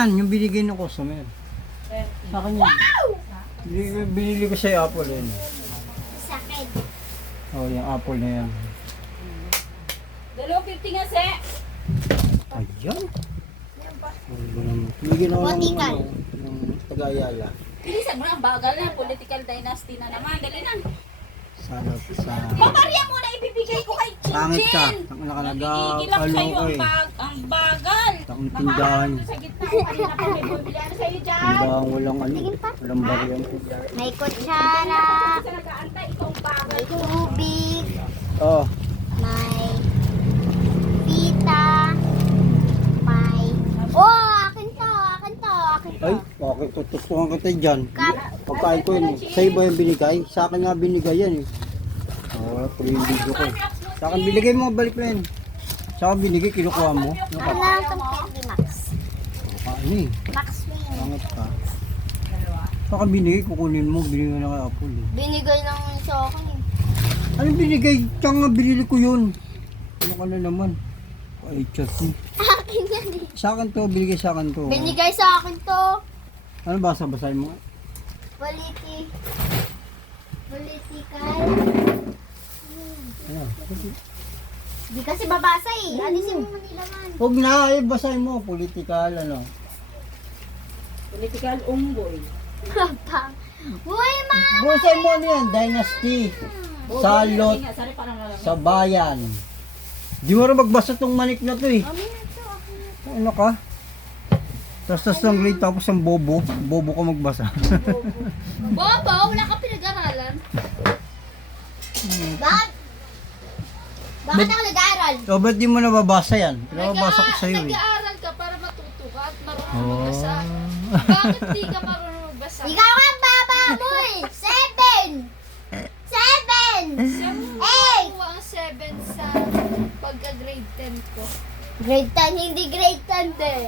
Yan, yung binigay ng customer. Sa akin yan. Binili ko sa'yo apple yan. Sa akin. Oh, yung apple na yan. 250 nga, se. Ayan. Bigyan ako ng, Botikan. ng Tagayala. Bilisan mo na, ang bagal na. Political dynasty na naman. Dali na. Sana sa... Mabarya mo na ibibigay ko kay Chin. Pangit ka. Nakalaga-alo sa'yo ko ang, eh. ang bagal. Takong tindahan. Nakaharap sa gitna. Kanina pa may bumili ano sa'yo dyan. Tindahan walang ano. Walang baryan. May kutsara. Sa nag-aantay, itong bagal. Tubig. Oh. May pita. May... Oh, akin to. Akin to. Akin to. Ay, bakit tutustukan kita dyan? Kap. Pagkain ko yun eh. Sa'yo ba yung binigay? Sa akin nga binigay yan eh. Oh, tuloy yung video ko. Sa akin binigay mo, balik mo yan. Sa akin binigay, kinukuha mo. Ano ka? Ano lang itong Candy Max? Ano eh. Max Wing. Pangit ka. Sa akin binigay, kukunin mo. Binigay na kay Apple eh. Binigay lang sa akin eh. Anong binigay? Tsaka nga binili ko yun. Ano ka na naman? Ay, chassis. Akin yan eh. Sa akin to, binigay sa akin to. Binigay sa akin to. Ano basa-basahin mo? Political. Ano? Di kasi babasa eh. Alisin mo nilaman. Huwag na, eh, basahin mo. Political, ano. Political unggoy. Pang. Uy, ma! Basahin mo ano yan, Dynasty. Salot Sorry, parang malamig. sa bayan. Di mo rin magbasa tong manik na to eh. Mami na to. Akin na. Ano ka? Tapos ng grade tapos ang bobo. Bobo ka magbasa. Bobo, wala ka pinag-aralan. Bakit? Bakit ako nag-aaral? So, ba't di mo nababasa yan? Pinababasa ko sa'yo eh. Nag-aaral ka para matuto ka at marunong Oh. magbasa. Bakit di ka marunong magbasa? Ikaw ang baba mo eh! 7! 7! Hey! Kuha ang 7 sa pagka-grade 10 ko. Grade 10, hindi grade 10 eh.